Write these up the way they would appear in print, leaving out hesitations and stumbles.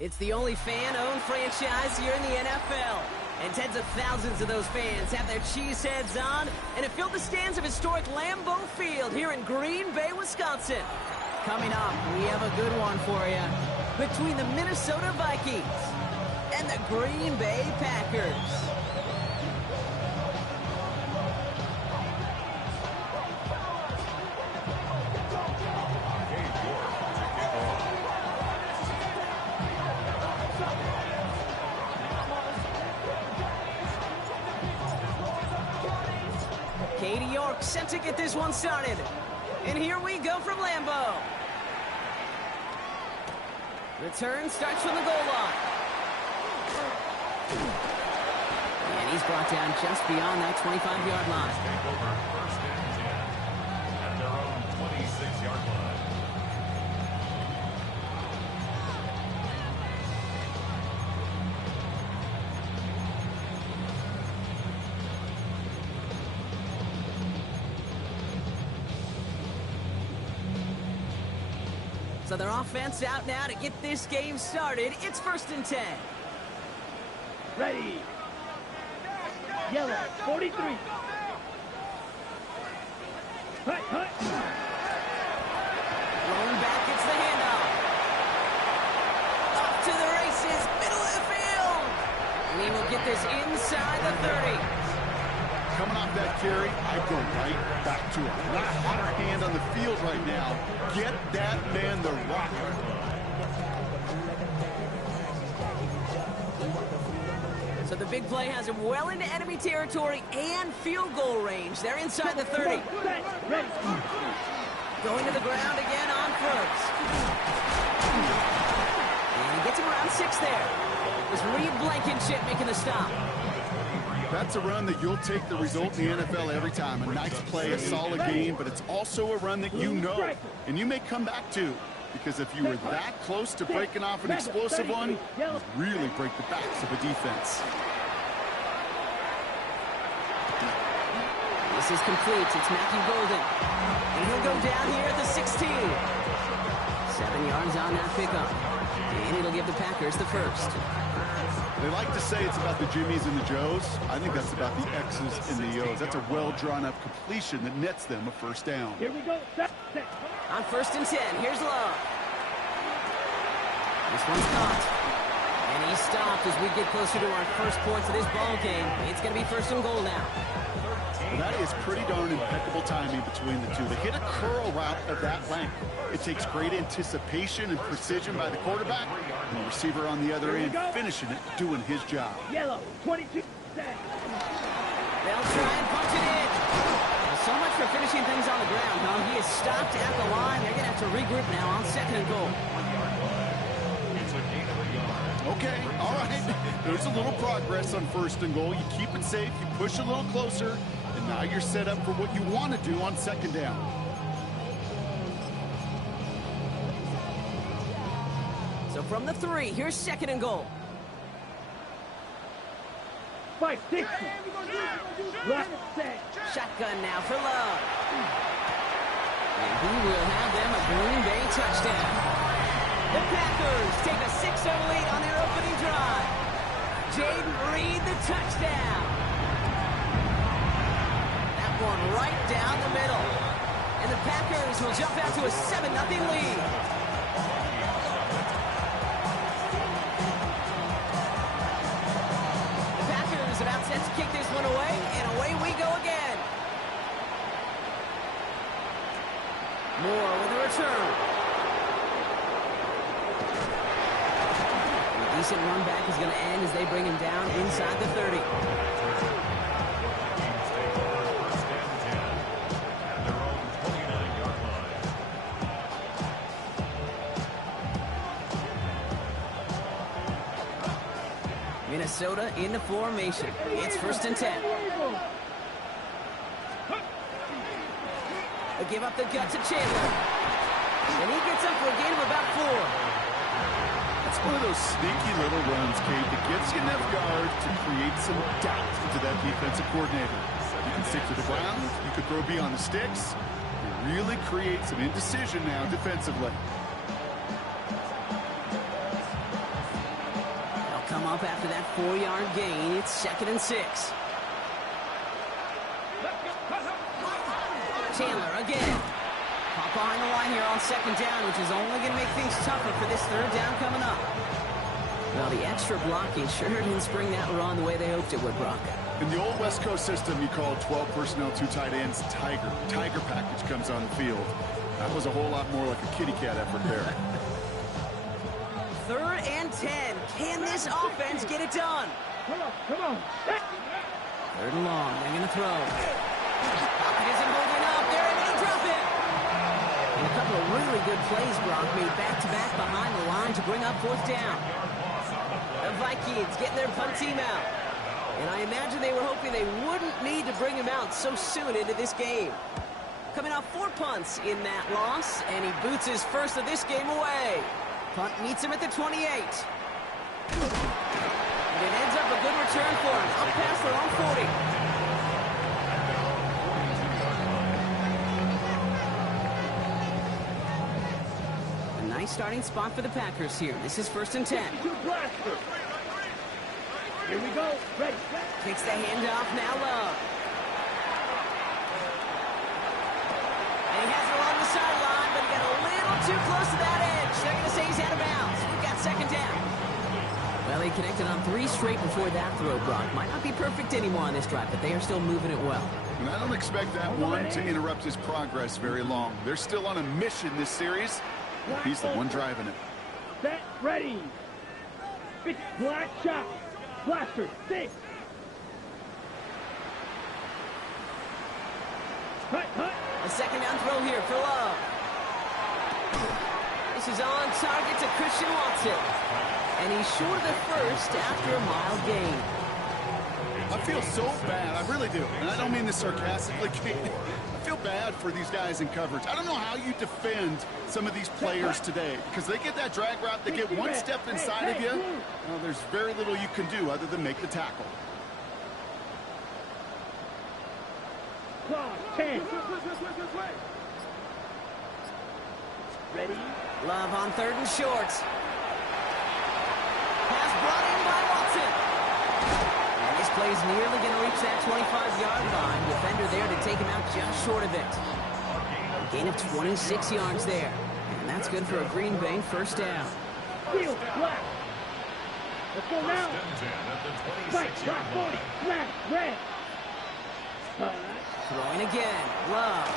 It's the only fan-owned franchise here in the NFL. And tens of thousands of those fans have their cheeseheads on, and it filled the stands of historic Lambeau Field here in Green Bay, Wisconsin. Coming up, we have a good one for you. Between the Minnesota Vikings and the Green Bay Packers. Set to get this one started. And here we go from Lambeau. Return starts from the goal line. And he's brought down just beyond that 25-yard line. First and 10 at their own 26-yard line. So their offense out now to get this game started. It's 1st and 10. Ready. Yellow, 43. Hut. Rolling back, it's the handoff. Off to the races, middle of the field. And he will get this inside the 30. Coming off that carry, I go right back to him. Not a hotter hand on the field right now. Get that man the rock. So the big play has him well into enemy territory and field goal range. They're inside the 30. Going to the ground again on first. And he gets him around 6 there. It was Reed Blankenship making the stop. That's a run that you'll take the result in the NFL every time. A nice play, a solid game, but it's also a run that you know, and you may come back to, because if you were that close to breaking off an explosive one, you really break the backs of a defense. This is complete. It's Matthew Golden. And he'll go down here at the 16. 7 yards on that pickup. And it'll give the Packers the first. They like to say it's about the Jimmies and the Joes. I think that's about the X's and the O's. That's a well-drawn-up completion that nets them a first down. Here we go. On 1st and 10, here's Love. This one's caught. And he stopped as we get closer to our first points of this ball game. It's going to be 1st and goal now. Well, that is pretty darn impeccable timing between the two. They hit a curl route of that length. It takes great anticipation and precision by the quarterback, and the receiver on the other end finishing it, doing his job. Yellow, 22. They'll try and punch it in. Well, so much for finishing things on the ground, huh? He is stopped at the line. They're going to have to regroup now on 2nd and goal. Okay, all right. There's a little progress on 1st and goal. You keep it safe, you push a little closer, and now you're set up for what you want to do on 2nd down. So from the 3, here's 2nd and goal. 560. Left set. Shotgun now for Love. And he will have them a Green Bay touchdown. The Packers take a 6-0 lead on their opening drive. Jaden Reed, the touchdown. That one right down the middle. And the Packers will jump out to a 7-0 lead. The Packers about set to kick this one away, and away we go again. Moore with a return. Decent run back is going to end as they bring him down inside the 30. Minnesota in the formation. It's 1st and 10. They give up the gut to Chandler. And he gets up for a gain of about 4. It's one of those sneaky little runs, Kate, that gets you enough yard to create some doubt into that defensive coordinator. You can stick to the ground, you could throw beyond the sticks, you really create some indecision now defensively. after that 4-yard gain. It's 2nd and 6. Chandler again. Pop behind the line here on 2nd down, which is only going to make things tougher for this 3rd down coming up. Well, the extra blocking sure didn't spring that run the way they hoped it would, Brock. In the old West Coast system, you call 12 personnel, 2 tight ends, Tiger. Tiger package comes on the field. That was a whole lot more like a kitty cat effort there. 3rd and 10. Can this offense get it done? Come on, come on. 3rd and long. They're going to throw. Pocket isn't holding up. They're going to drop it. And a couple of really good plays, Brock, made back-to-back behind the line to bring up 4th down. The Vikings getting their punt team out. And I imagine they were hoping they wouldn't need to bring him out so soon into this game. Coming off 4 punts in that loss, and he boots his first of this game away. Punt meets him at the 28. And it ends up a good return for him, up past their own 40. A nice starting spot for the Packers here. This is 1st and 10. Here we go. Ready. Takes the handoff, now Love. And he has it along the sideline, but he got a little too close to that edge. They're going to say he's out of bounds. We've got 2nd down. Well, he connected on 3 straight before that throw, Brock. Might not be perfect anymore on this drive, but they are still moving it well. And I don't expect that one to interrupt his progress very long. They're still on a mission this series. He's the one driving it. Set, ready. Big black shot. Blaster, 6. Hut, hut. A 2nd down throw here for Love. This is on target to Christian Watson. And he's short of the first after a mile gain. I feel so bad. I really do. And I don't mean this sarcastically. I feel bad for these guys in coverage. I don't know how you defend some of these players today, because they get that drag route, they get one step inside of you. Well, there's very little you can do other than make the tackle. 10. Ready. Love on 3rd and short. Pass brought in by Watson. And this play's nearly going to reach that 25-yard line. Defender there to take him out just short of it. A gain of 26 yards there. And that's good for a Green Bay 1st down. Field, black. Let's go now. Fight, black, 40, black, red. Throwing again. Love.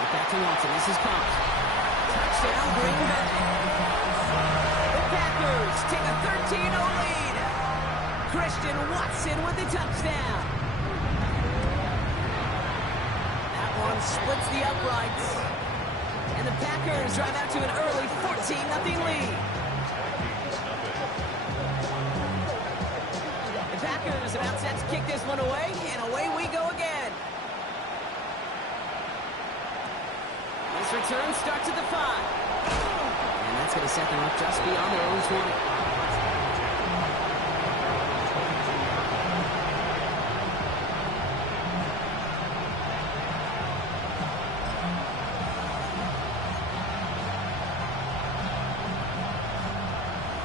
Right back to Watson. This is pumped. Touchdown, Green Bay. The Packers take a 13-0 lead. Christian Watson with the touchdown. That one splits the uprights. And the Packers drive out to an early 14-0 lead. The Packers about set to kick this one away, and away we go again. This return starts at the 5. And that's going to set them up just beyond their own 20.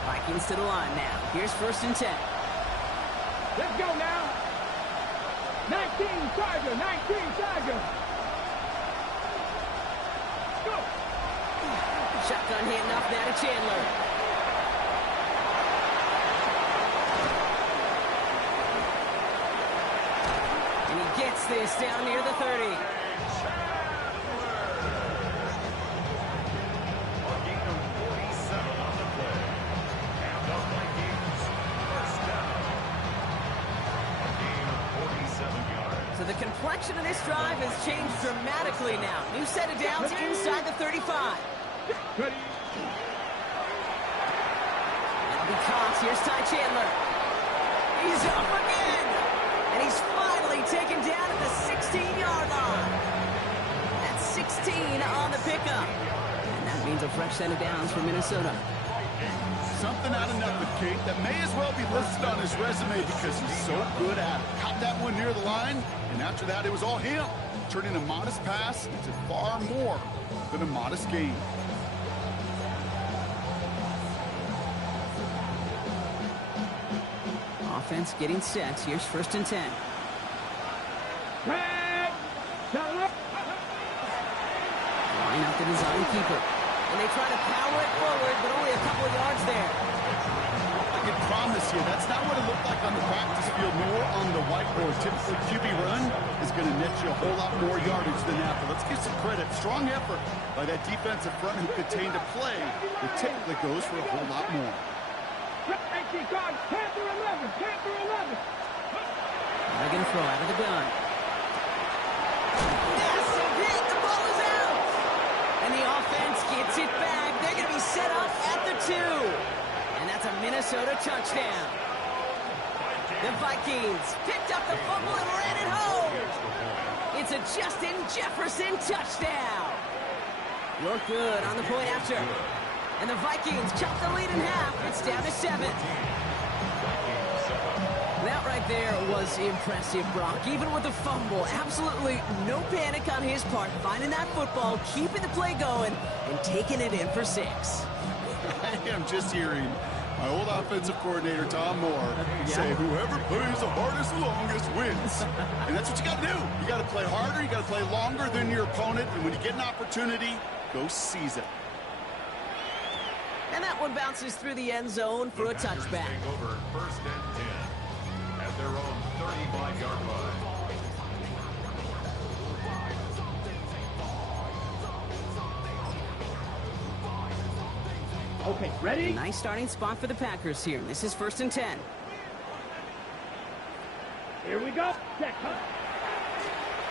Vikings to the line now. Here's 1st and 10. Let's go now. 19 Charger, 19 Charger. Go. Shotgun handoff now to Chandler. And he gets this down near the 30. So the complexion of this drive has changed dramatically now. New set of downs inside the 35. Ready. That'll be Cox. Here's Ty Chandler. He's up again. And he's finally taken down at the 16-yard line. That's 16 on the pickup. And that means a fresh set of downs for Minnesota. Something out of nothing, Kate, that may as well be listed on his resume because he's so good at it. Caught that one near the line, and after that, it was all him. Turning a modest pass into far more than a modest gain. offense getting set. Here's 1st and 10. Line up the design keeper. And they try to power it forward, but only a couple of yards there. I can promise you, that's not what it looked like on the practice field, nor on the whiteboard. Typically, QB run is going to net you a whole lot more yardage than that. But let's give some credit. Strong effort by that defensive front who contained a play that typically goes for a whole lot more. They're going to throw out of the gun. Massive hit. The ball is out. And the offense gets it back. They're going to be set up at the 2. And that's a Minnesota touchdown. The Vikings picked up the fumble and ran it home. It's a Justin Jefferson touchdown. You're good on the point after. And the Vikings chop the lead in half. It's down to 7. That right there was impressive, Brock. Even with the fumble, absolutely no panic on his part. Finding that football, keeping the play going, and taking it in for 6. I am just hearing my old offensive coordinator, Tom Moore, say, whoever plays the hardest the longest wins. And that's what you got to do. You got to play harder. You got to play longer than your opponent. And when you get an opportunity, go seize it. And that one bounces through the end zone for a touchback. Take over 1st and 10 at their own 35-yard line. Okay, ready? Nice starting spot for the Packers here. This is 1st and 10. Here we go. Check.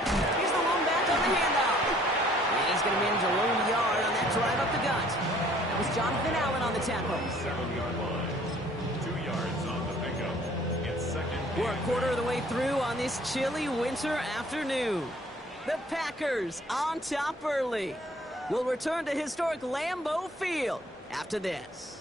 Here's the lone back on the handoff. And he's going to manage a lone yard on that drive up the gut. That was Jonathan Allen on the tackle. 7-yard line. 2 yards on the pickup. It's 2nd. We're a quarter of the way through on this chilly winter afternoon. The Packers on top early. Will return to historic Lambeau Field after this.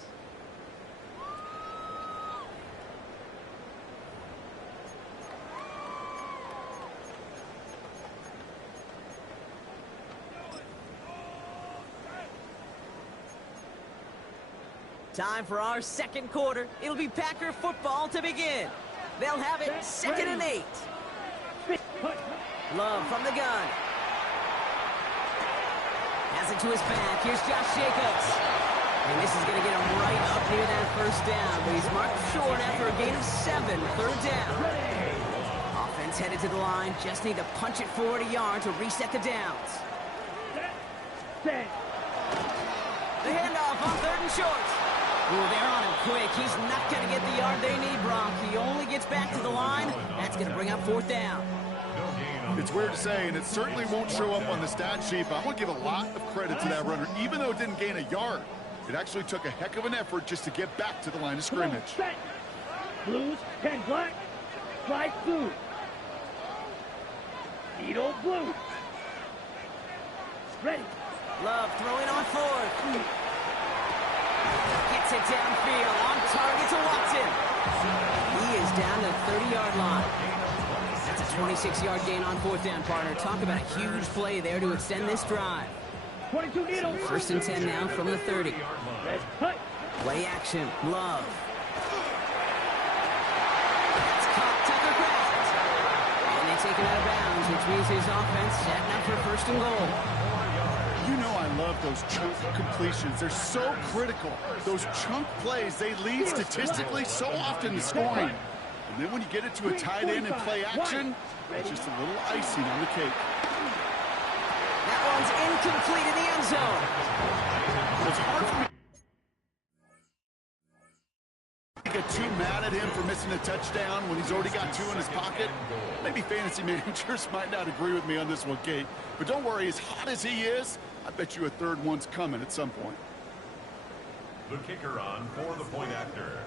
Time for our second quarter. It'll be Packer football to begin. They'll have it 2nd and 8. Love from the gun. Has it to his back. Here's Josh Jacobs. And this is going to get him right up near that 1st down. But he's marked short after a gain of 7. 3rd down. Offense headed to the line. Just need to punch it forward a yard to reset the downs. The handoff on 3rd and short. Ooh, they're on him quick. He's not going to get the yard they need, Brock. He only gets back to the line. That's going to bring up 4th down. It's weird to say, and it certainly won't show up on the stat sheet, but I want to give a lot of credit to that runner. Even though it didn't gain a yard, it actually took a heck of an effort just to get back to the line of scrimmage. Blues, 10 black, strike blue. Needle blue. Ready. Love throwing on 4th. Gets it downfield, on target to Watson. He is down to the 30-yard line. That's a 26-yard gain on 4th down, partner. Talk about a huge play there to extend this drive. 22 needles. 1st and 10 now from the 30. Play action, Love. That's caught, Tucker Kraft. And they take it out of bounds, which means his offense setting up for 1st and goal. You know I love those chunk completions. They're so critical. Those chunk plays, they lead statistically so often to scoring. And then when you get it to a tight end and play action, it's just a little icing on the cake. That one's incomplete in the end zone. It's hard for me to get too mad at him for missing a touchdown when he's already got 2 in his pocket. Maybe fantasy managers might not agree with me on this one, Kate. But don't worry, as hot as he is, I bet you a 3rd one's coming at some point. The kicker on for the point after.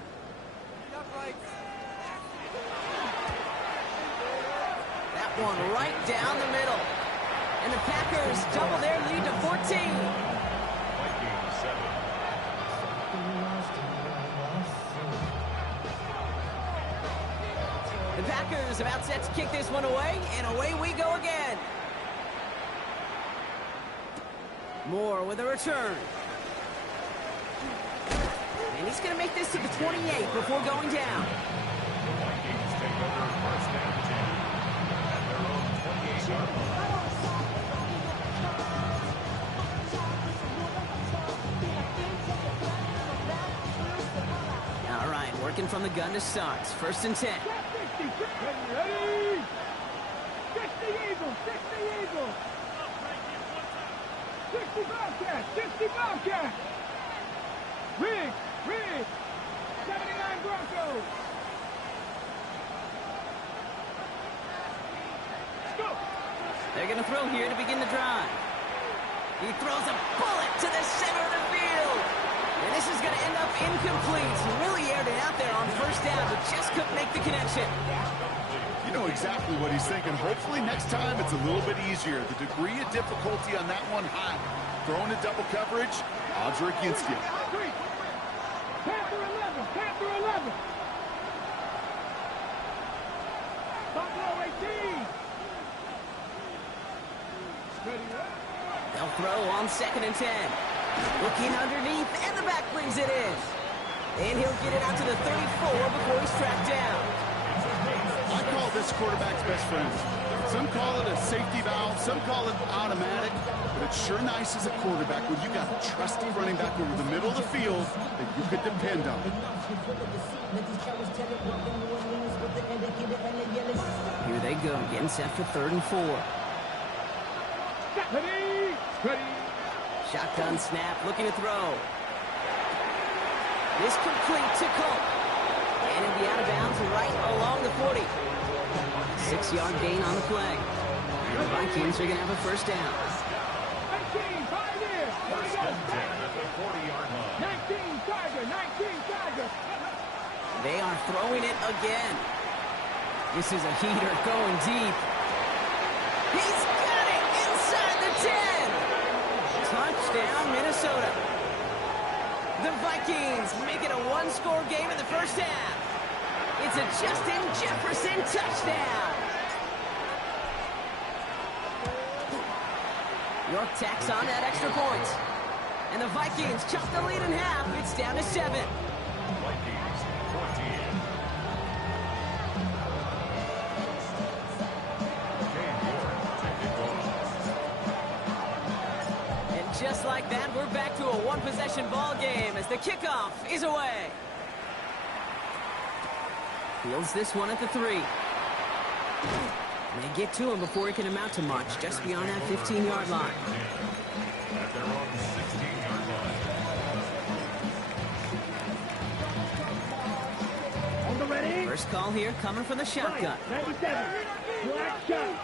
That one right down the middle. And the Packers double their lead to 14. Vikings 7. The Packers about set to kick this one away, and away we go again. Moore with a return. And he's going to make this to the 28 before going down. All right, working from the gun to start. 1st and 10. Ready? 60 Eagles, 60 Eagles. 60 Bobcats, 60 Bobcats. Rig, 79 Broncos. Let's go. They're going to throw here to begin the drive. He throws a bullet to the center of the field. And this is going to end up incomplete. He really aired it out there on 1st down, but just couldn't make the connection. You know exactly what he's thinking. Hopefully next time it's a little bit easier. The degree of difficulty on that one high. Throwing a double coverage, odds are against you. Panther 11, Panther 11. Buffalo 18. Ready? They'll throw on 2nd and 10. Looking underneath, and the back brings it in. And he'll get it out to the 34 before he's tracked down. I call this quarterback's best friend. Some call it a safety valve, some call it automatic, but it's sure nice as a quarterback when you got a trusty running back over the middle of the field that you could depend on. Here they go, getting set for 3rd and 4. Ready? Shotgun snap, looking to throw. This complete to Colt. And it'll be out of bounds right along the 40. 6-yard gain on the play. And the Vikings are going to have a 1st down. 19, 5 years. 19, Tiger. They are throwing it again. This is a heater going deep. He's got it inside the 10. Touchdown, Minnesota. The Vikings make it a 1-score game in the 1st half. It's a Justin Jefferson touchdown. York tacks on that extra point. And the Vikings chop the lead in half. It's down to 7. Vikings 14. And just like that, we're back to a 1-possession ball game as the kickoff is away. Fields this one at the 3. And they get to him before he can amount to much, just beyond that 15-yard line. At their own 16-yard line. On the ready? First call here coming from the shotgun. 97. Black shot.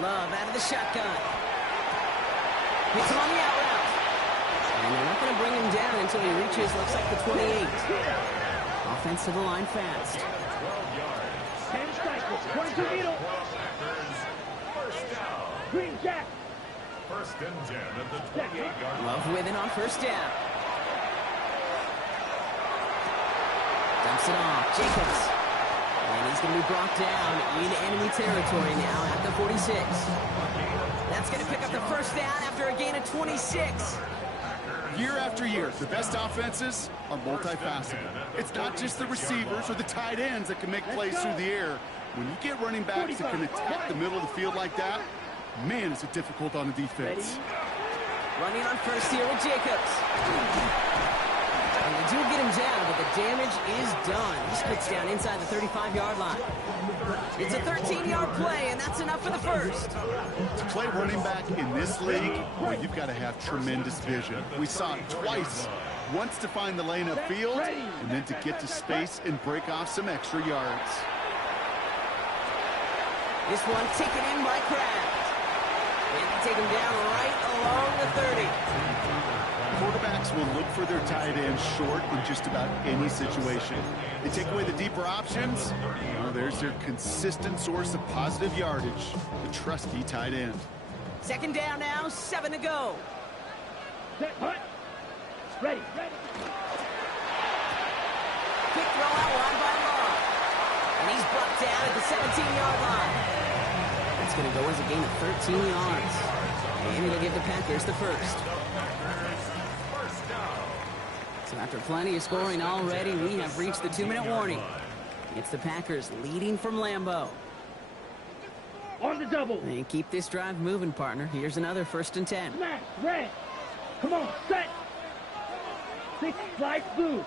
Love out of the shotgun. Hits him on the out route. And they're not going to bring him down until he reaches, looks like the 28. Offense to the line fast. 12 yards. 10 strikers. 22 needle. First down. Green Jack. 1st and 10 at the 28-yard line. Love with it on 1st down. Dumps it off. Jacobs. And he's going to be brought down in enemy territory now at the 46. That's going to pick up the 1st down after a gain of 26. Year after year, the best offenses are multifaceted. It's not just the receivers or the tight ends that can make plays through the air. When you get running backs that can attack the middle of the field like that, man, is it difficult on the defense. Running on 1st here with Jacobs. And they do get him down, but the damage is done. He spits down inside the 35-yard line. It's a 13-yard play, and that's enough for the 1st. To play running back in this league, well, you've got to have tremendous vision. We saw it twice. Once to find the lane upfield, and then to get to space and break off some extra yards. This one taken in by Kraft. And they take him down right along the 30. Quarterbacks will look for their tight end short in just about any situation. They take away the deeper options. Well, there's their consistent source of positive yardage, the trusty tight end. 2nd down now, 7 to go. Set, hunt. Ready. Quick throw out wide by Love. And he's brought down at the 17-yard line. That's going to go as a gain of 13 yards. And it'll give the Packers the 1st. So after plenty of scoring already, we have reached the 2-minute warning. It's the Packers leading from Lambeau. On the double. And keep this drive moving, partner. Here's another 1st and 10. Smash. Red. Come on. Set. 6 slice blue.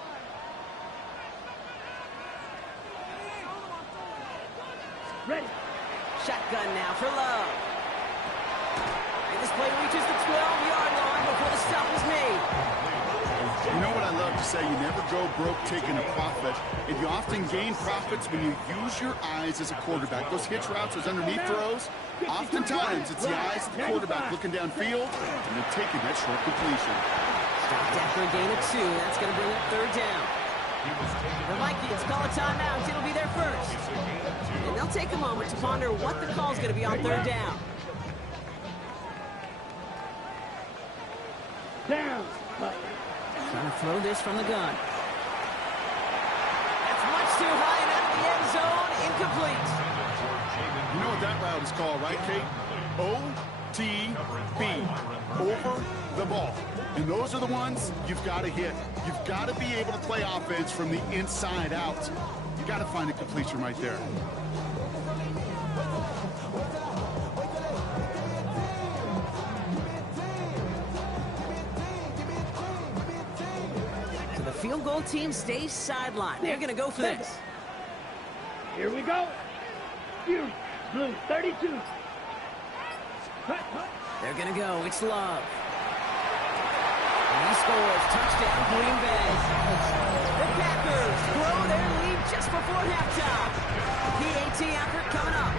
Ready. Shotgun now for Love. And this play reaches the 12-yard line before the stop is made. You know what I love to say? You never go broke taking a profit, and you often gain profits when you use your eyes as a quarterback. Those hitch routes, those underneath throws, oftentimes it's the eyes of the quarterback looking downfield and then taking that short completion. Stopped after a gain of 2. That's going to bring up 3rd down. The Vikings call a timeout. It'll be their first. And they'll take a moment to ponder what the call is going to be on 3rd down. Down. Trying to throw this from the gun. That's much too high and out of the end zone. Incomplete. You know what that route is called, right, Kate? OTB. Over the ball. And those are the ones you've got to hit. You've got to be able to play offense from the inside out. You've got to find a completion right there. So the field goal team stays sidelined. They're going to go for this. Here we go. Fury. Blue. 32. They're going to go. It's Love. And he scores. Touchdown, Green Bay. The Packers grow their lead just before halftime. PAT effort coming up.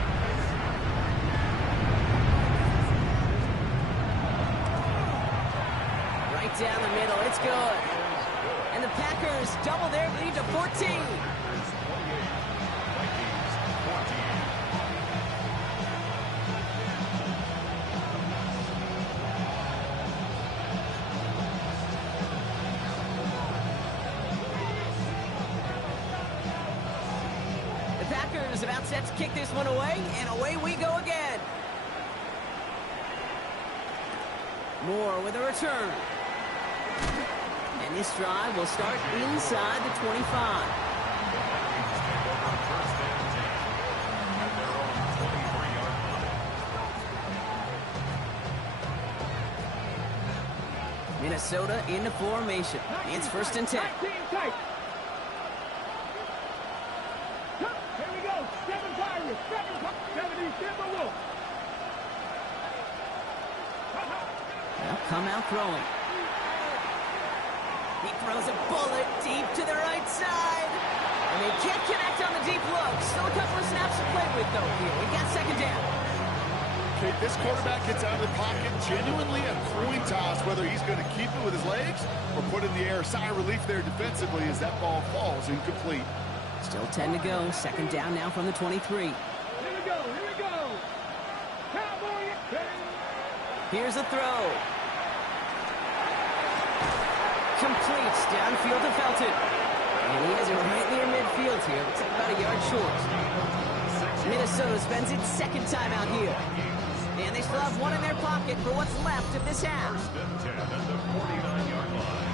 Right down the middle. It's good. And the Packers double their lead to 14. Packers about set to kick this one away, and away we go again. Moore with a return. And this drive will start inside the 25. Minnesota into formation. It's 1st and 10. They'll come out throwing. He throws a bullet deep to the right side. And they can't connect on the deep look. Still a couple of snaps to play with, though, here. We got 2nd down. Okay, this quarterback gets out of the pocket, genuinely a coin toss, whether he's going to keep it with his legs or put it in the air. Sigh of relief there defensively as that ball falls incomplete. Still 10 to go. 2nd down now from the 23. Here we go. Cowboy. Here's a throw. Completes downfield to Felton. And he has it right near midfield here. Looks like about a yard short. Minnesota spends its 2nd time out here. And they still have one in their pocket for what's left of this half. 1st and 10 at the 49-yard line.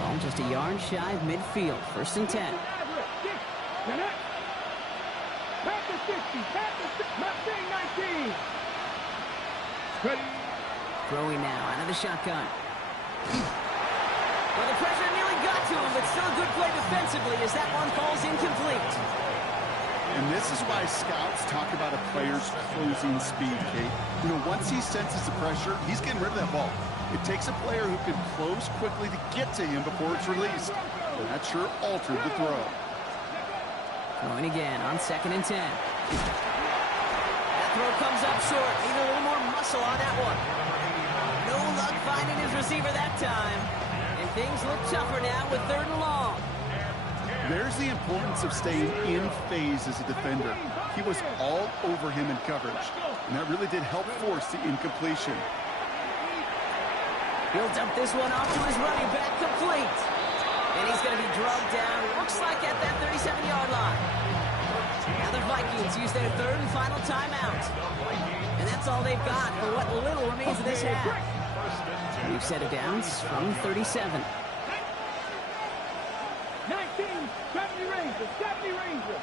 Ball just a yard shy of midfield. 1st and 10. Throwing now out of the shotgun. Well, the pressure nearly got to him, but still a good play defensively as that one falls incomplete. And this is why scouts talk about a player's closing speed, Kate. You know, once he senses the pressure, he's getting rid of that ball. It takes a player who can close quickly to get to him before it's released. And that sure altered the throw. Throwing again on 2nd and 10. That throw comes up short. Need a little more muscle on that one. No luck finding his receiver that time. And things look tougher now with 3rd and long. There's the importance of staying in phase as a defender. He was all over him in coverage, and that really did help force the incompletion. He'll dump this one off to his running back, complete. And he's going to be drugged down, looks like at that 37-yard line. Now the Vikings use their 3rd and final timeout. And that's all they've got for what little remains of this half. We've set it down from 37. 19. 15, 70 Rangers, 70 Rangers.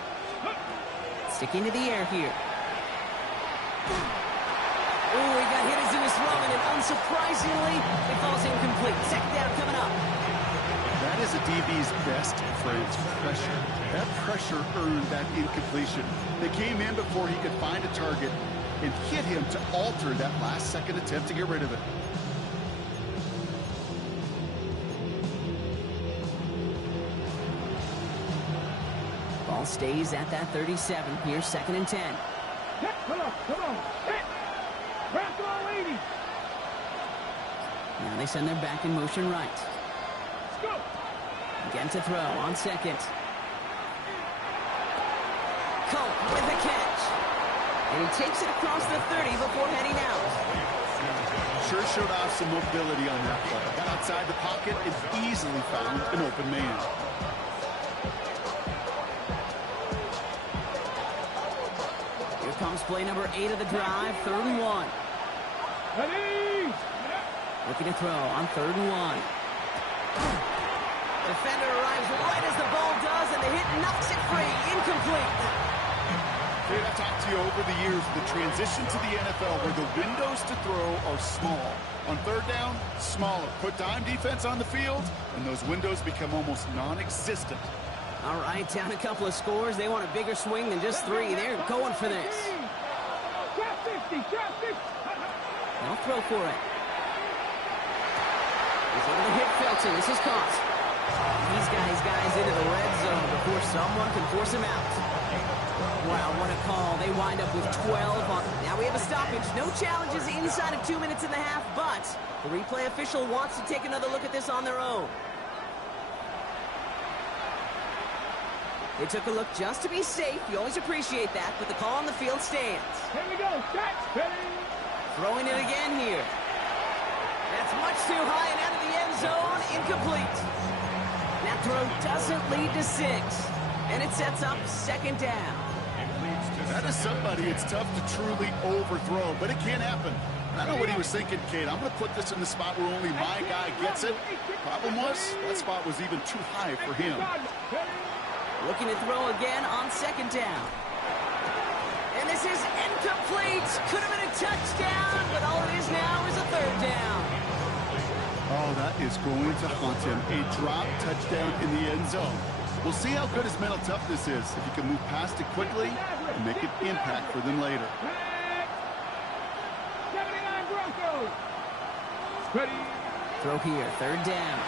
Sticking to the air here. Oh, he got hit as he was throwing, and unsurprisingly, it falls incomplete. Second down coming up. That is a DB's best friend, pressure. That pressure earned that incompletion. They came in before he could find a target and hit him to alter that last-second attempt to get rid of it. Ball stays at that 37. Here's 2nd and 10. Come on, come on. Hit. Rock all 80. Now they send their back in motion right. Let's go. Again to throw on 2nd. Colt with the catch. And he takes it across the 30 before heading out. Sure showed off some mobility on that play. Got outside the pocket and easily found an open man. Here comes play number 8 of the drive, 3rd and 1. Ready. Looking to throw on 3rd and 1. Defender arrives right as the ball does, and the hit knocks it free. Incomplete. I've talked to you over the years of the transition to the NFL where the windows to throw are small. On 3rd down, smaller. Put dime defense on the field, and those windows become almost non-existent. All right, down a couple of scores. They want a bigger swing than just 3. They're going for this. Drop 50, drop 50. They'll throw for it. He's able to hit Felton. This is caught. He's got his guys into the red zone before someone can force him out. Wow, what a call. They wind up with 12 on. Now we have a stoppage. No challenges inside of 2 minutes and a half, but the replay official wants to take another look at this on their own. They took a look just to be safe. You always appreciate that, but the call on the field stands. Here we go. Catch. Ready. Throwing it again here. That's much too high and out of the end zone. Incomplete. That throw doesn't lead to 6. And it sets up 2nd down. That is somebody it's tough to truly overthrow, but it can happen. I know what he was thinking, Kate. I'm going to put this in the spot where only my guy gets it. Problem was, that spot was even too high for him. Looking to throw again on 2nd down. And this is incomplete. Could have been a touchdown, but all it is now is a 3rd down. Oh, that is going to haunt him. A drop touchdown in the end zone. We'll see how good his mental toughness is, if he can move past it quickly and make an impact for them later. 79 Broncos. Ready. Throw here, 3rd down.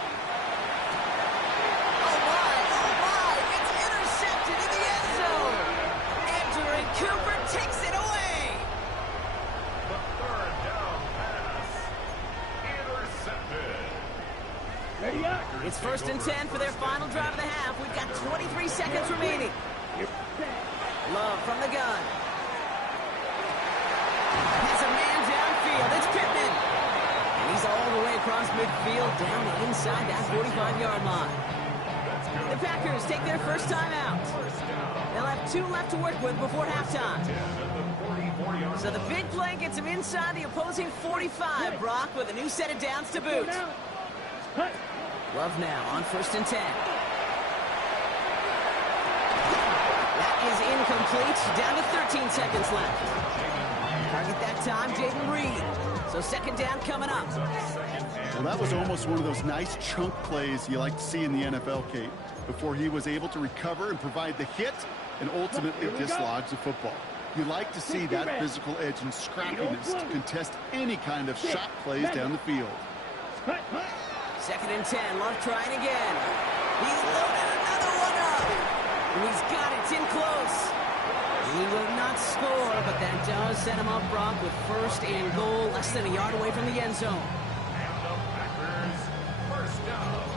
It's intercepted in the end zone. Andrew Cooper takes it away. The 3rd down pass. Intercepted. Ready up. It's 1st and 10 for their final drive of the half. We've got 23 seconds remaining. Love from the gun. Has a man downfield. It's Pittman. And he's all the way across midfield down inside that 45-yard line. The Packers take their first time out. They'll have 2 left to work with before halftime. So the big play gets him inside the opposing 45, Brock, with a new set of downs to boot. Love now on 1st and 10. That is incomplete. Down to 13 seconds left. Target that time, Jaden Reed. So 2nd down coming up. Well, that was almost one of those nice chunk plays you like to see in the NFL, Kate, before he was able to recover and provide the hit and ultimately dislodge the football. You like to see that physical edge and scrappiness to contest any kind of shot plays down the field. 2nd and 10. Love trying again. He's loaded another one up. And he's got it. It's in close. He will not score, but that does set him up, Brock, with 1st and goal, less than a yard away from the end zone. And the Packers, 1st down.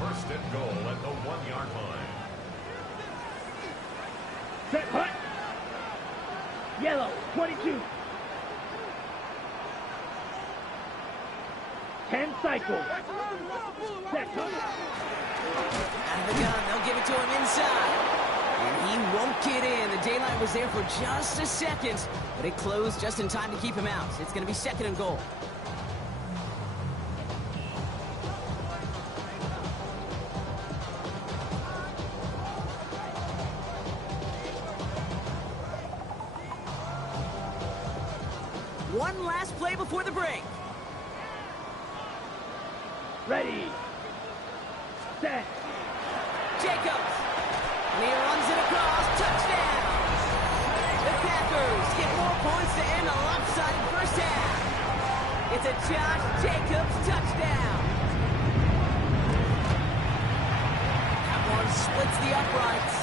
1st and goal at the 1-yard line. Set hut. Yellow, 22. 10 cycles. Set hut. Out of the gun, they'll give it to him inside. And he won't get in. The daylight was there for just a second, but it closed just in time to keep him out. It's going to be 2nd and goal. One last play before the break. Ready. Set. Jacobs. And he runs it across. Touchdown. The Packers get more points to end a lopsided first half. It's a Josh Jacobs touchdown. That one splits the uprights.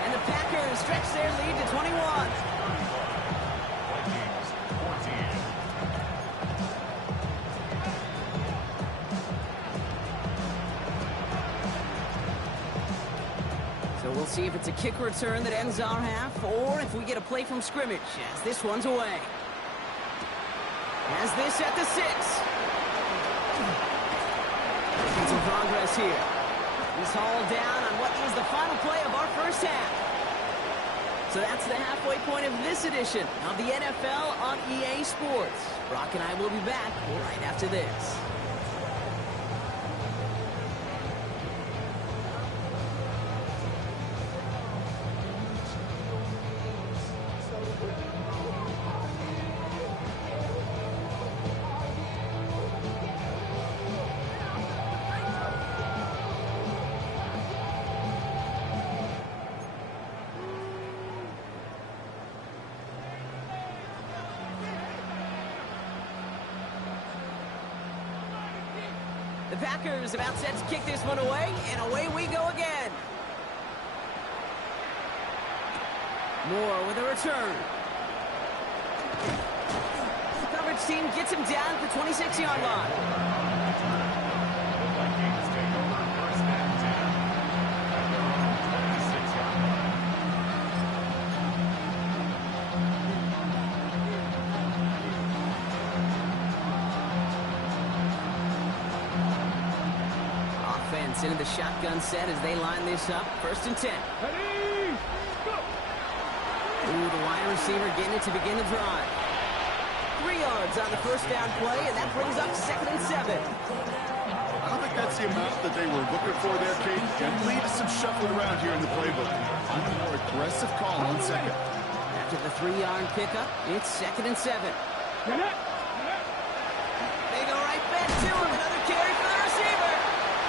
And the Packers stretch their lead to 21. So we'll see if it's a kick return that ends our half, or if we get a play from scrimmage, as this one's away. Has this at the 6. Making some progress here. He's hauled down on what is the final play of our first half. So that's the halfway point of this edition of the NFL on EA Sports. Brock and I will be back right after this. The Packers about set to kick this one away, and away we go again. Moore with a return. The coverage team gets him down at the 26-yard line. Into the shotgun set as they line this up. 1st and 10. Ready. Go. Ooh, the wide receiver getting it to begin the drive. 3 yards on the first down play, and that brings up 2nd and 7. I don't think that's the amount that they were looking for there, Kate. And lead to some shuffling around here in the playbook. On a more aggressive call on 2nd. After the 3-yard pickup, it's 2nd and 7. Get up. They go right back to him. Another carry for the receiver.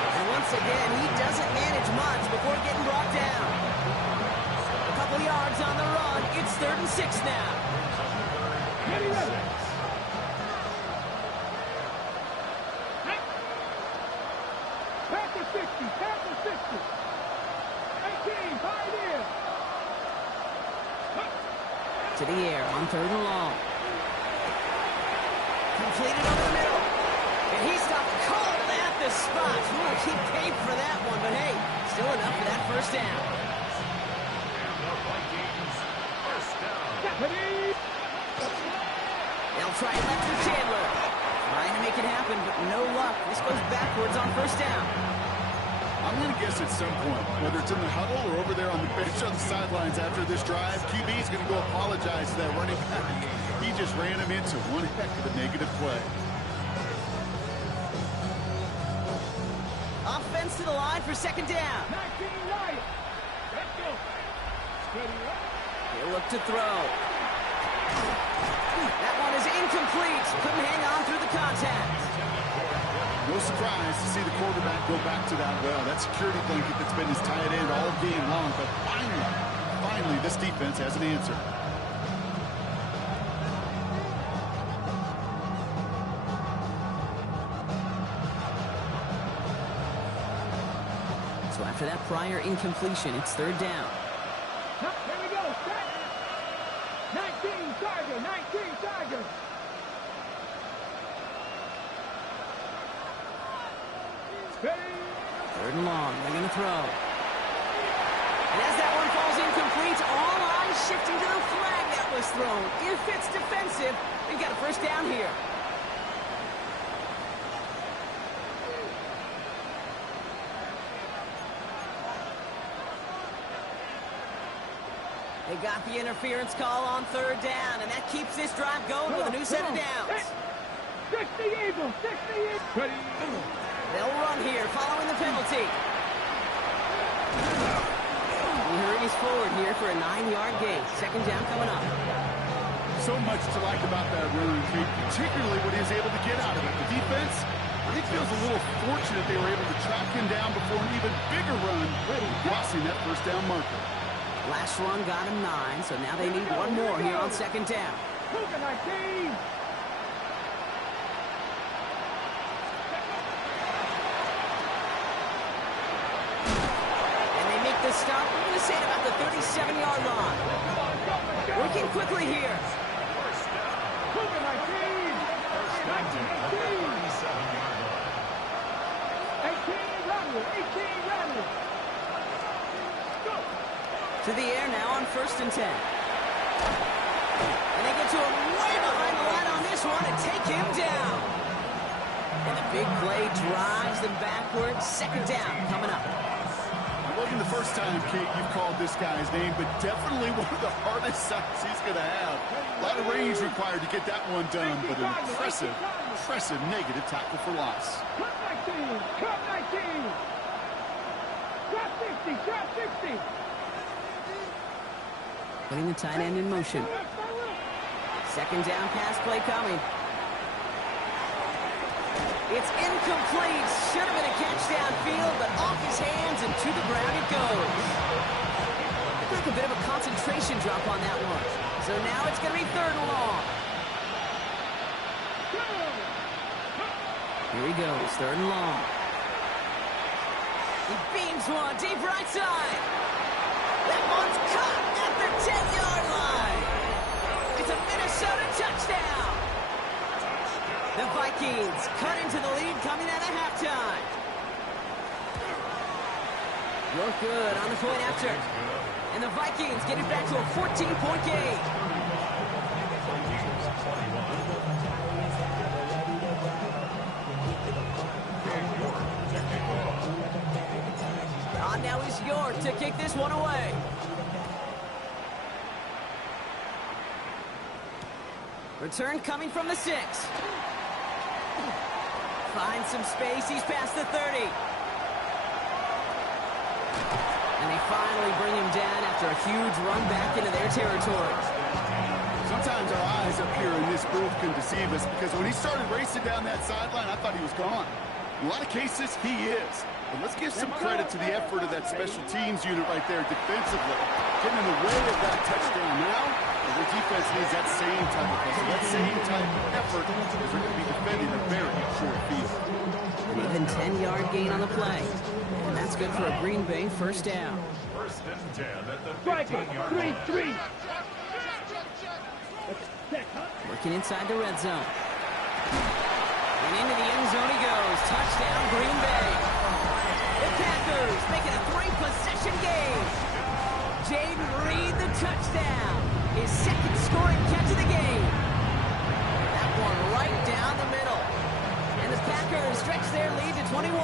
And once again, he doesn't manage much before getting brought down. A couple yards on the run. It's 3rd and 6 now. Ready, ready. Pack the 60. Pack the 60. 18. High there. To the air on 3rd and long. Completed over the middle. And he stopped cold at the spot. Ooh, he paid for that one, but hey, still enough for that first down. They'll try it left to Chandler. Trying to make it happen, but no luck. This goes backwards on 1st down. I'm going to guess at some point, whether it's in the huddle or over there on the bench on the sidelines after this drive, QB is going to go apologize to that running back. He just ran him into one heck of a negative play. Offense to the line for 2nd down. 19 right. Let's go. Steady up. He'll look to throw. That one is incomplete. Couldn't hang on through the contact. No surprise to see the quarterback go back to that well. That security blanket that's been his tight end all game long. But finally, this defense has an answer. So after that prior incompletion, it's 3rd down. Here we go. Set. 19 Tiger. 19 Tiger. Ready. 3rd and long. They're going to throw. And as that one falls incomplete, all eyes shifting to the flag that was thrown. If it's defensive, they've got a 1st down here. They got the interference call on 3rd down, and that keeps this drive going with a new set of downs. 60 Eagles. 60 Eagles. Ready. They'll run here following the penalty. He hurries forward here for a 9-yard gain. 2nd down coming up. So much to like about that run, particularly what he was able to get out of it. The defense, I think, feels a little fortunate they were able to track him down before an even bigger run, crossing that first down marker. Last run got him 9, so now they need one more here on second down. And they make the stop, I'm going to say at about the 37-yard line. Working quickly here. To the air now on 1st and 10. And they get to him way behind the line on this one and take him down. And the big play drives them backwards. Second down coming up. It wasn't the first time, Kate, you've called this guy's name, but definitely one of the hardest sacks he's going to have. A lot of range required to get that one done, but an impressive negative tackle for loss. Cut 19! Cut 19! Drop 60! Drop 60! Putting the tight end in motion. Second down pass play coming. It's incomplete. Should have been a catch downfield, but off his hands and to the ground it goes. Looks like a bit of a concentration drop on that one. So now it's going to be 3rd and long. Here he goes, 3rd and long. He beams one deep right side. That one's caught at the 10-yard line. It's a Minnesota touchdown. The Vikings cut into the lead coming out of halftime. Look good on the point after. And the Vikings get it back to a 14-point game. Now is York to kick this one away. Return coming from the 6. Finds some space. He's past the 30. And they finally bring him down after a huge run back into their territory. Sometimes our eyes up here in this booth can deceive us because when he started racing down that sideline, I thought he was gone. In a lot of cases, he is. But let's give some credit to the effort of that special teams unit right there defensively. Getting in the way of that touchdown now, the defense needs that same type of pressure, that same type of effort if they're going to be defending a very short field. An even 10-yard gain on the play. And that's good for a Green Bay first down. 1st and 10 at the 15-yard line. 3-3. Working inside the red zone. And into the end zone he goes. Touchdown, Green Bay. The Packers making a 3-possession game. Jaden Reed, the touchdown. His 2nd scoring catch of the game. That one right down the middle. And the Packers stretch their lead to 21.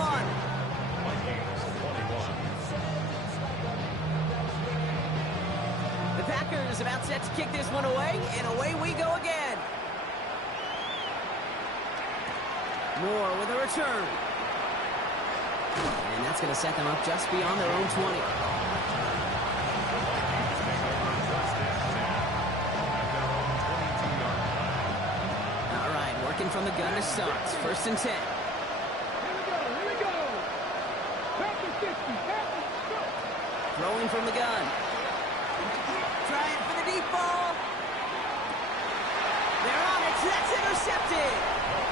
The Packers about set to kick this one away, and away we go again. Moore with a return. And that's going to set them up just beyond their own 20. All right, working from the gun to start. 1st and 10. Here we go. Back to 50. Throwing from the gun. Trying for the deep ball. They're on it. That's intercepted.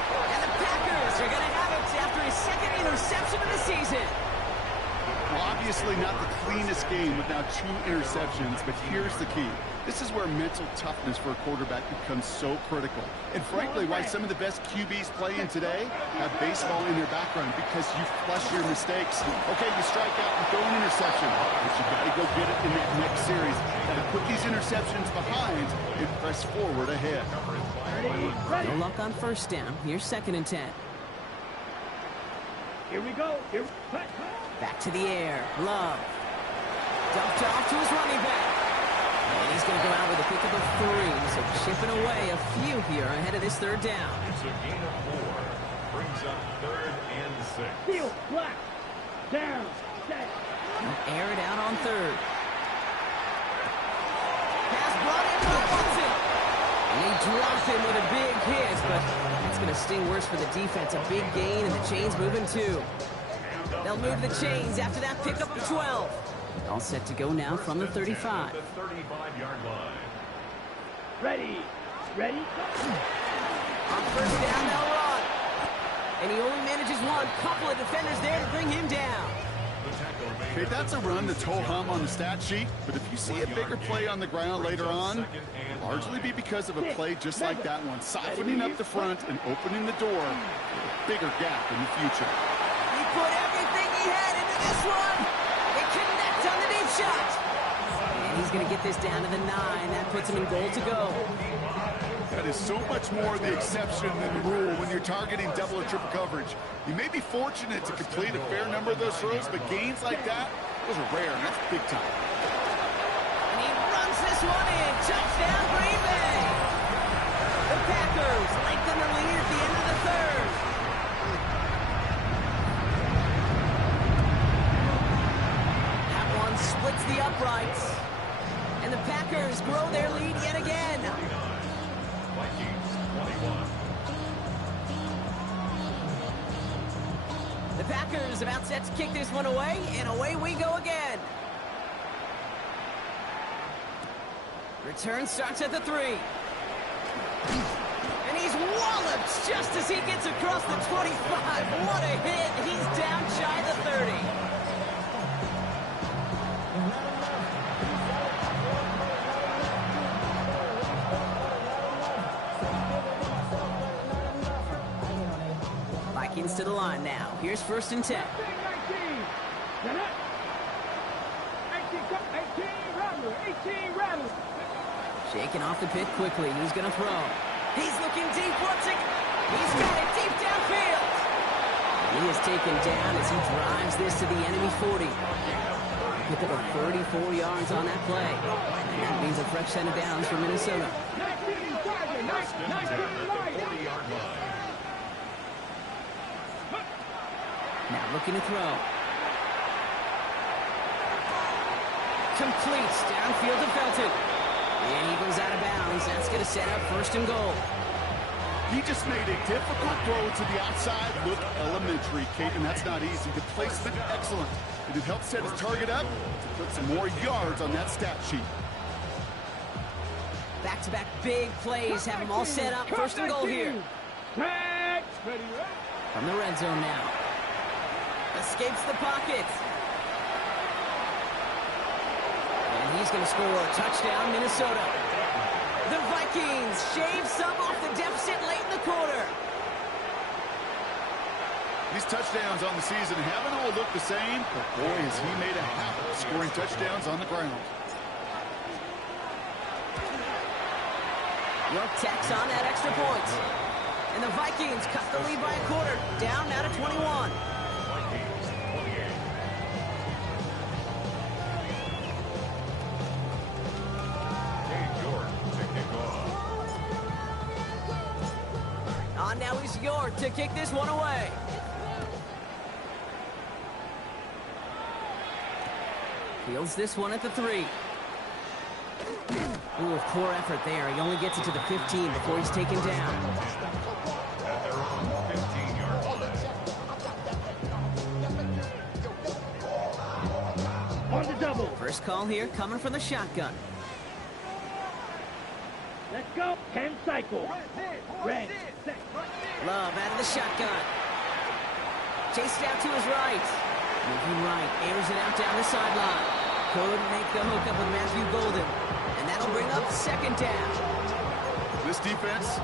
And the Packers are going to have it after his 2nd interception of the season. Well, obviously not the cleanest game with now 2 interceptions, but here's the key. This is where mental toughness for a quarterback becomes so critical. And frankly, why some of the best QBs playing today have baseball in their background, because you flush your mistakes. Okay, you strike out and throw an interception, but you got to go get it in that next series. Got to put these interceptions behind and press forward ahead. No luck on 1st down. Here's 2nd and 10. Here we go. Back to the air. Love. Dumped off to his running back. And he's going to go out with a pickup of 3. So chipping away a few here ahead of this 3rd down. It's a gain of 4. Brings up 3rd and 6. Field, black. Down. Set. Air it out on 3rd. Pass brought in by Watson. They drop him with a big hit, but it's going to sting worse for the defense. A big gain, and the chains moving too. They'll move the chains after that pick up the 12. All set to go now from the 35. The 35-yard line. Ready. Ready. On first down, they'll run. And he only manages one. Couple of defenders there to bring him down. Okay, that's a run that's ho-hum on the stat sheet, but if you see a bigger play on the ground later on, it'll largely be because of a play just like that one, softening up the front and opening the door for a bigger gap in the future. He put everything he had into this one. They connect on the deep shot. And he's going to get this down to the 9. That puts him in goal to go. That is so much more the exception than the rule when you're targeting double or triple coverage. You may be fortunate to complete a fair number of those throws, but gains like that, those are rare, and that's big time. And he runs this one in. Touchdown, Green Bay. The Packers lengthen the lead at the end of the third. That one splits the uprights. And the Packers grow their lead yet again. Vikings 21. The Packers about set to kick this one away, and away we go again. Return starts at the 3. And he's walloped just as he gets across the 25. What a hit. He's down shy of the 30. Vikings to the line now. Here's 1st and 10. 18. Shaking off the pit quickly. He's going to throw. He's looking deep once again. He's got it deep downfield. He is taken down as he drives this to the enemy 40. Pick up 34 yards on that play. And that means a fresh set of downs for Minnesota. Now looking to throw. Completes downfield to Felton. And he goes out of bounds. That's going to set up 1st and goal. He just made a difficult throw to the outside look elementary, Kate, and that's not easy. The placement, excellent. And it helped set his target up to put some more yards on that stat sheet. Back-to-back big plays have them all set up. 1st and goal here. From the red zone now. Escapes the pocket. And he's going to score a touchdown, Minnesota. The Vikings shave some off the deficit late in the quarter. These touchdowns on the season haven't all looked the same, but boy, has he made a habit of scoring touchdowns on the ground. York tacks on that extra point. And the Vikings cut the lead by a quarter, down now to 21. Vikings 28. York to kick off. On now is York to kick this one away. Fields this one at the 3. Ooh, poor effort there. He only gets it to the 15 before he's taken down. At their own 15-yard line. On the double. First call here coming from the shotgun. Let's go. 10 cycle. Red. Set. Love out of the shotgun. Chased out to his right. Moving right. Airs it out down the sideline. Couldn't make the hookup with Matthew Golden. And that'll bring up 2nd down. This defense,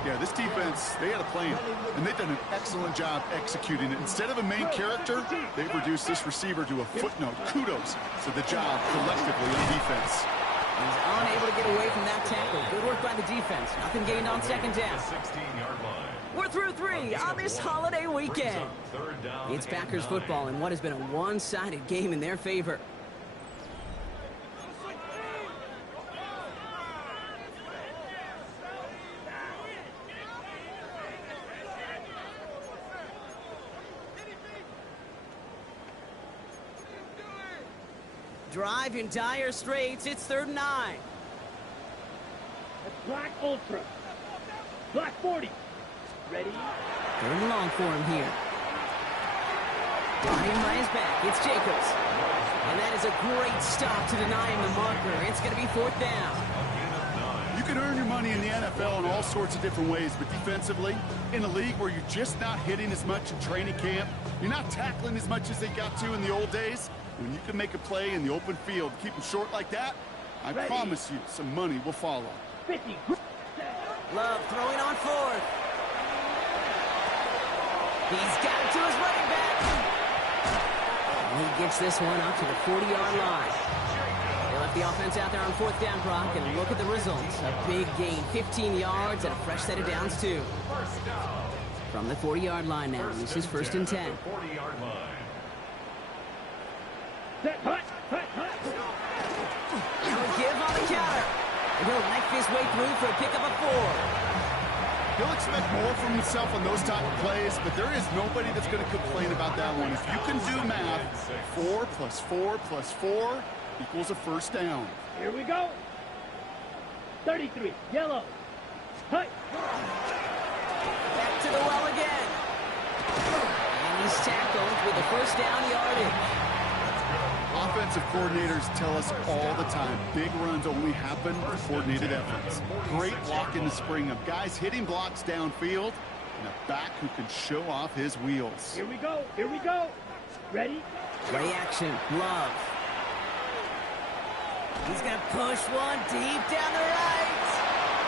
they had a plan, and they've done an excellent job executing it. Instead of a main character, they've reduced this receiver to a footnote. Kudos to the job collectively on defense. He's unable to get away from that tackle. Good work by the defense. Nothing gained on 2nd down. 16-yard line. We're through 3 on this holiday weekend. It's Packers football in what has been a one-sided game in their favor. Drive in dire straits. It's 3rd and 9. That's Black Ultra. Black 40. Ready? Third and long for him here. Ryan by his back. It's Jacobs. And that is a great stop to deny him the marker. It's going to be fourth down. You can earn your money in the NFL in all sorts of different ways, but defensively, in a league where you're just not hitting as much in training camp, you're not tackling as much as they got to in the old days, when you can make a play in the open field, keep them short like that, I promise you some money will follow. 50. Love throwing on fourth. He's got it to his running back. And he gets this one up to the 40-yard line. They left the offense out there on fourth down, Brock, and look at the results. A big gain, 15 yards, and a fresh set of downs, too. From the 40-yard line now, this is first and 10. 40-yard line. Set, hut, hut, hut. He'll give on the counter. And he'll knife his way through for a pickup of 4. He'll expect more from himself on those type of plays, but there is nobody that's going to complain about that one. If you can do math, 4 plus 4 plus 4 equals a first down. Here we go. 33. Yellow. Hut. Back to the well again. And he's tackled with a first down yardage. Offensive coordinators tell us all the time, big runs only happen with coordinated efforts. Great block in the spring of guys hitting blocks downfield and a back who can show off his wheels. Here we go. Here we go. Ready? Play action. Love. He's going to push one deep down the right.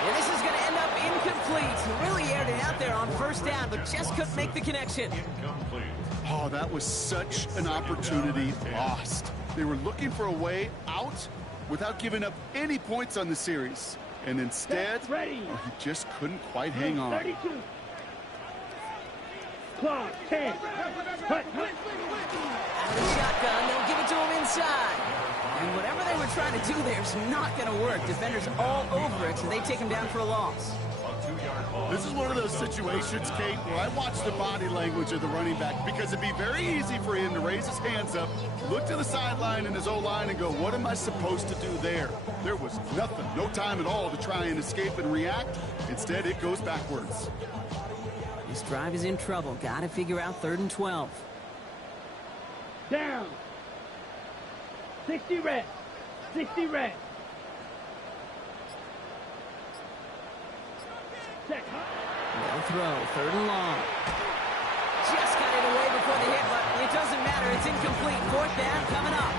And this is going to end up incomplete. He really aired it out there on first down, but just couldn't make the connection. Incomplete. Oh, that was such an opportunity lost. They were looking for a way out without giving up any points on the series. And instead, he just couldn't quite hang on. 32. Clock, 10. Hut, hut. Out of the shotgun, they'll give it to him inside. And whatever they were trying to do there is not going to work. Defenders all over it, so they take him down for a loss. This is one of those situations, Kate, where I watch the body language of the running back because it'd be very easy for him to raise his hands up, look to the sideline in his O-line and go, what am I supposed to do there? There was nothing, no time at all to try and escape and react. Instead, it goes backwards. This drive is in trouble. Got to figure out 3rd and 12. Down. 60 red. 60 red. They'll throw. 3rd and long. Just got it away before the hit, but it doesn't matter. It's incomplete. 4th down coming up.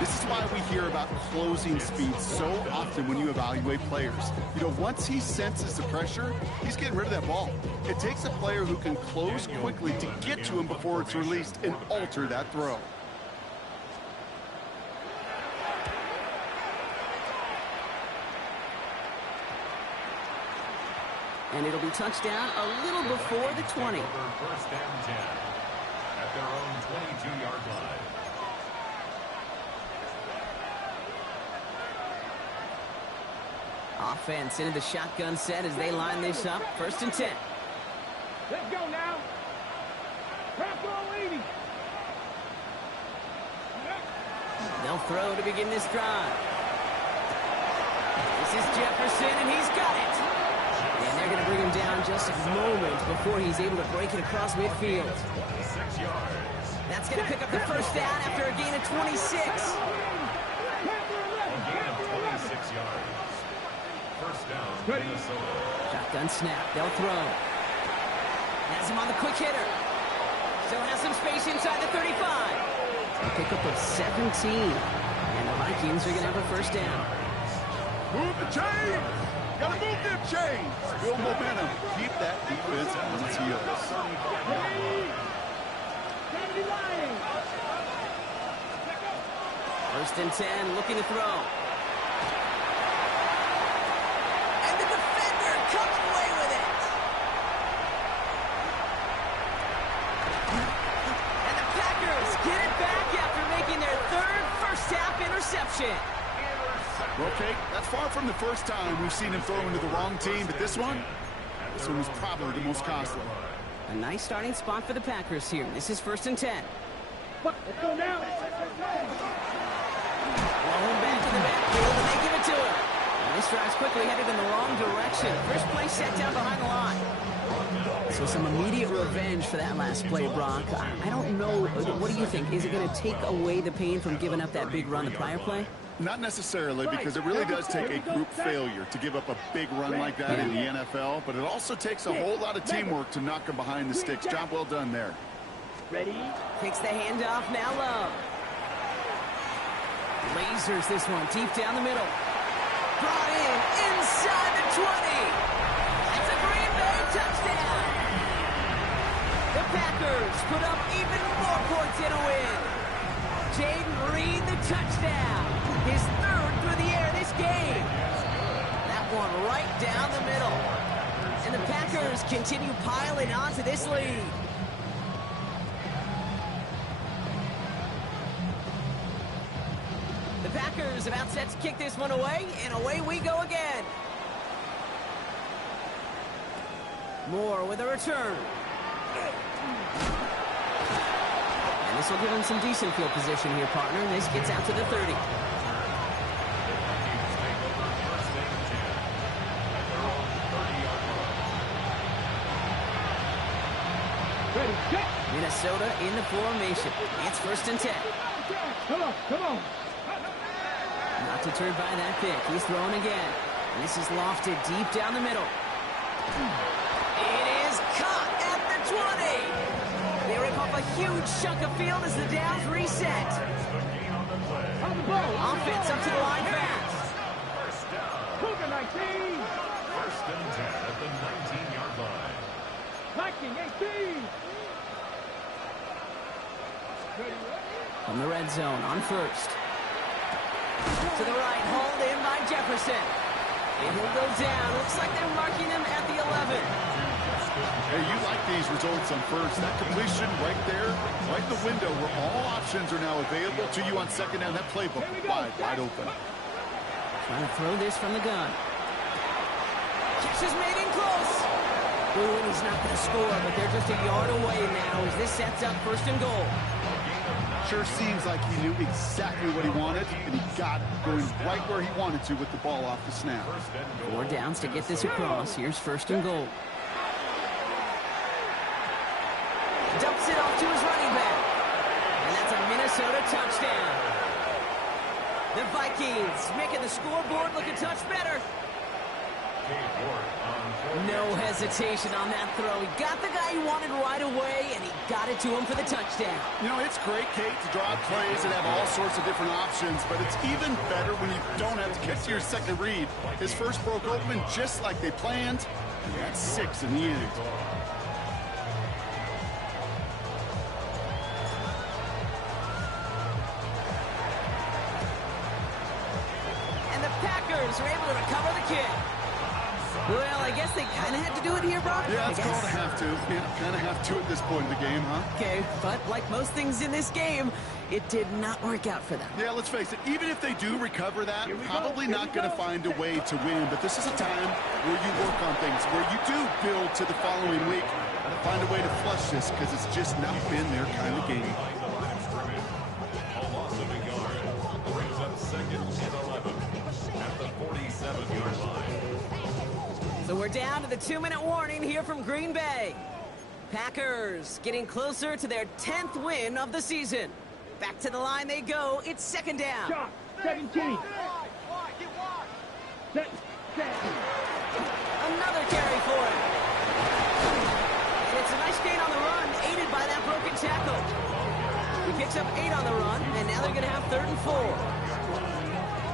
This is why we hear about closing speed so often when you evaluate players. You know, once he senses the pressure, he's getting rid of that ball. It takes a player who can close quickly to get to him before it's released and alter that throw. And it'll be touchdown a little before the 20. First and 10 at their own 22-yard line. Offense into the shotgun set as they line this up. 1st and 10. Let's go now. Crap all 80. They'll throw to begin this drive. This is Jefferson, and he's got it. And they're going to bring him down just a moment before he's able to break it across midfield. 6 yards. That's going to pick up the first down after a gain of 26. A gain of 26 yards. First down, Minnesota. Shotgun snap. They'll throw. Has him on the quick hitter. Still has some space inside the 35. A pickup of 17. And the Vikings are going to have a first down. Move the chains! Gotta move them chains! Build momentum. Keep that defense on its heels. First and 10, looking to throw. And the defender comes away with it. And the Packers get it back after making their 3rd first-half interception. Well, Kate, that's far from the first time we've seen him throw into the wrong team, but this one was probably the most costly. A nice starting spot for the Packers here. This is 1st and 10. Let's go now. Rolling back to the backfield, and they give it to him. And this drive's offense quickly headed in the wrong direction. First play set down behind the line. So some immediate revenge for that last play, Brock. I don't know. What do you think? Is it going to take away the pain from giving up that big run the prior play? Not necessarily, because it really does take a group failure to give up a big run like that in the NFL, but it also takes a whole lot of teamwork to knock them behind the sticks. Job well done there. Ready? Takes the handoff, now Love. Lasers this one deep down the middle. Brought in inside the 20. That's a Green Bay touchdown. The Packers put up even more points in a win. Jaden Reed the touchdown. His third through the air this game. That one right down the middle. And the Packers continue piling onto this lead. The Packers about set to kick this one away, and away we go again. Moore with a return. And this will give him some decent field position here, partner. This gets out to the 30. Ready, set. Minnesota in the formation. It's 1st and 10. Come on, come on. Not deterred by that pick. He's throwing again. And this is lofted deep down the middle. It is caught at the 20. They rip off a huge chunk of field as the downs reset. On the ball. Offense up to the line fast. Cougar 19. 1st and 10 at the 19-yard line. Viking 18. Ready, From the red zone on 1st. To the right, hauled in by Jefferson. And he'll go down. Looks like they're marking him at the 11. Hey, you like these results on 1st. That completion right there, right in the window where all options are now available to you on 2nd down. That playbook wide open. Trying to throw this from the gun. Catch is made in close. Ooh, and he's not going to score, but they're just a yard away now as this sets up 1st and goal. Sure seems like he knew exactly what he wanted, and he got it, going right where he wanted to with the ball off the snap. 4 downs to get this across. Here's 1st and goal. Dumps it off to his running back. And that's a Minnesota touchdown. The Vikings making the scoreboard look a touch better. No hesitation on that throw. He got the guy he wanted right away, and he got it to him for the touchdown. You know, it's great, Kate, to draw plays and have all sorts of different options, but it's even better when you don't have to get to your second read. His first broke open just like they planned, and that's 6 in the end. And the Packers are able to recover the kick. Well, I guess they kind of had to do it here, Brock. Yeah, it's called a have to. Yeah, kind of have to at this point in the game, huh? Okay, but like most things in this game, it did not work out for them. Yeah, let's face it, even if they do recover that, probably not going to find a way to win. But this is a time where you work on things, where you do build to the following week, and find a way to flush this, because it's just not been their kind of game. A loss of a yard brings up 2nd and 11 at the 47-yard line. So we're down to the 2-minute warning here from Green Bay. Packers getting closer to their 10th win of the season. Back to the line they go. It's 2nd down. Shot. 17. Set. Another carry for him. And it's a nice gain on the run, aided by that broken tackle. He picks up 8 on the run, and now they're going to have 3rd and 4.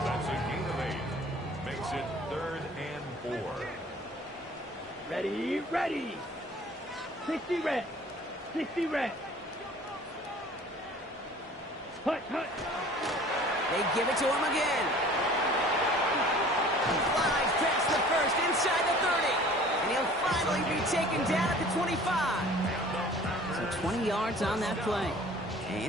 That's a gain of 8. Makes it 3rd and 4. Ready. 60 red. 60 red. Hut. They give it to him again. Flies past the 1st, inside the 30. And he'll finally be taken down at the 25. So 20 yards on that play. And